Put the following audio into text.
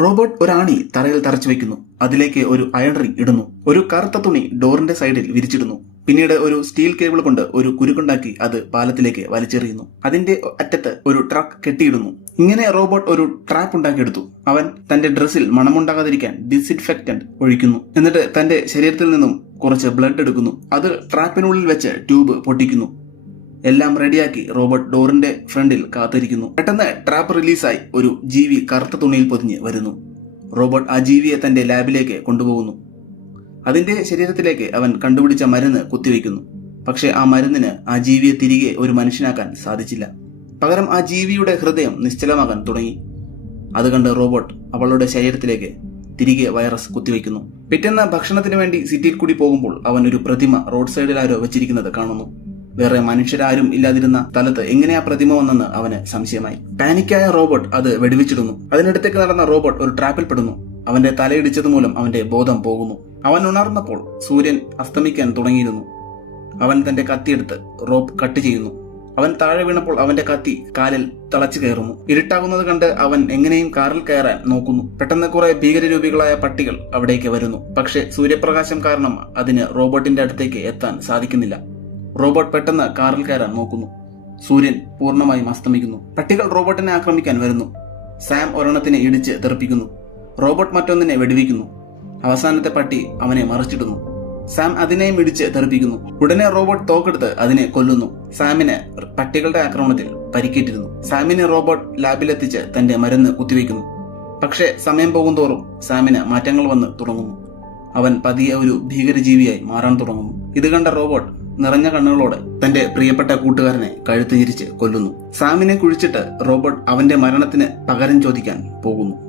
Robot ഒരാണി തറയിൽ തറച്ചു വെക്കുന്നു. അതിലേക്ക് ഒരു അയൺ റിംഗ് ഇടുന്നു. ഒരു കറുത്ത തുണി ഡോറിന്റെ സൈഡിൽ വിരിച്ചിടുന്നു. പിന്നീട് ഒരു സ്റ്റീൽ കേബിൾ കൊണ്ട് ഒരു കുരുക്കുണ്ടാക്കി അത് പാലത്തിലേക്ക് വലിച്ചെറിയുന്നു. അതിന്റെ അറ്റത്ത് ഒരു ട്രക്ക് കെട്ടിയിടുന്നു. ഇങ്ങനെ റോബോട്ട് ഒരു ട്രാപ്പ് ഉണ്ടാക്കിയെടുത്തു. അവൻ തന്റെ ഡ്രസ്സിൽ മണമുണ്ടാകാതിരിക്കാൻ ഡിസിൻഫെക്റ്റന്റ് ഒഴിക്കുന്നു. എന്നിട്ട് തന്റെ ശരീരത്തിൽ നിന്നും കുറച്ച് ബ്ലഡ് എടുക്കുന്നു. അത് ട്രാപ്പിനുള്ളിൽ വെച്ച് ട്യൂബ് പൊട്ടിക്കുന്നു. എല്ലാം റെഡിയാക്കി റോബോട്ട് ഡോറിന്റെ ഫ്രണ്ടിൽ കാത്തിരിക്കുന്നു. പെട്ടെന്ന് ട്രാപ്പ് റിലീസായി ഒരു ജീവി കറുത്ത തുണിയിൽ പൊതിഞ്ഞ് വരുന്നു. റോബോട്ട് ആ ജീവിയെ തന്റെ ലാബിലേക്ക് കൊണ്ടുപോകുന്നു. അതിന്റെ ശരീരത്തിലേക്ക് അവൻ കണ്ടുപിടിച്ച മരുന്ന് കുത്തിവെക്കുന്നു. പക്ഷെ ആ മരുന്നിന് ആ ജീവിയെ തിരികെ ഒരു മനുഷ്യനാക്കാൻ സാധിച്ചില്ല. പകരം ആ ജീവിയുടെ ഹൃദയം നിശ്ചലമാകാൻ തുടങ്ങി. അത് കണ്ട് റോബോട്ട് അവളുടെ ശരീരത്തിലേക്ക് തിരികെ വൈറസ് കുത്തിവെക്കുന്നു. പിറ്റേന്ന് ഭക്ഷണത്തിന് വേണ്ടി സിറ്റിയിൽ കൂടി പോകുമ്പോൾ അവൻ ഒരു പ്രതിമ റോഡ് സൈഡിൽ ആരോ വെച്ചിരിക്കുന്നത് കാണുന്നു. വേറെ മനുഷ്യരാരും ഇല്ലാതിരുന്ന സ്ഥലത്ത് എങ്ങനെയാ പ്രതിമ വന്നെന്ന് അവന് സംശയമായി. പാനിക്കായ റോബോട്ട് അത് വെടിവെച്ചിടുന്നു. അതിനടുത്തേക്ക് നടന്ന റോബോട്ട് ഒരു ട്രാപ്പിൽ പെടുന്നു. അവന്റെ തലയിടിച്ചത് മൂലം അവന്റെ ബോധം പോകുന്നു. അവൻ ഉണർന്നപ്പോൾ സൂര്യൻ അസ്തമിക്കാൻ തുടങ്ങിയിരുന്നു. അവൻ തന്റെ കത്തിയെടുത്ത് റോപ്പ് കട്ട് ചെയ്യുന്നു. അവൻ താഴെ വീണപ്പോൾ അവന്റെ കത്തി കാലിൽ തളച്ചു കയറുന്നു. ഇരുട്ടാകുന്നത് കണ്ട് അവൻ എങ്ങനെയും കാറിൽ കയറാൻ നോക്കുന്നു. പെട്ടെന്ന് കുറെ ഭീകരരൂപികളായ പട്ടികൾ അവിടേക്ക് വരുന്നു. പക്ഷെ സൂര്യപ്രകാശം കാരണം അതിന് റോബോട്ടിന്റെ അടുത്തേക്ക് എത്താൻ സാധിക്കുന്നില്ല. റോബോട്ട് പെട്ടെന്ന് കാറിൽ കയറാൻ നോക്കുന്നു. സൂര്യൻ പൂർണ്ണമായും അസ്തമിക്കുന്നു. പട്ടികൾ റോബോട്ടിനെ ആക്രമിക്കാൻ വരുന്നു. സാം ഒരെണ്ണത്തിനെ ഇടിച്ച് തെറിപ്പിക്കുന്നു. റോബോട്ട് മറ്റൊന്നിനെ വെടിവെക്കുന്നു. അവസാനത്തെ പട്ടി അവനെ മറിച്ചിടുന്നു. സാം അതിനെയും ഇടിച്ച് തെറിപ്പിക്കുന്നു. ഉടനെ റോബോട്ട് തോക്കെടുത്ത് അതിനെ കൊല്ലുന്നു. സാമിന് പട്ടികളുടെ ആക്രമണത്തിൽ പരിക്കേറ്റിരുന്നു. സാമിനെ റോബോട്ട് ലാബിലെത്തിച്ച് തന്റെ മരുന്ന് കുത്തിവെക്കുന്നു. പക്ഷേ സമയം പോകുന്തോറും സാമിന് മാറ്റങ്ങൾ വന്ന് തുടങ്ങുന്നു. അവൻ പതിയെ ഒരു ഭീകരജീവിയായി മാറാൻ തുടങ്ങുന്നു. ഇത് കണ്ട റോബോട്ട് നിറഞ്ഞ കണ്ണുകളോടെ തന്റെ പ്രിയപ്പെട്ട കൂട്ടുകാരനെ കഴുത്ത് ഞെരിച്ച് കൊല്ലുന്നു. സാമിനെ കുഴിച്ചിട്ട് റോബോട്ട് അവന്റെ മരണത്തിന് പകരം ചോദിക്കാൻ പോകുന്നു.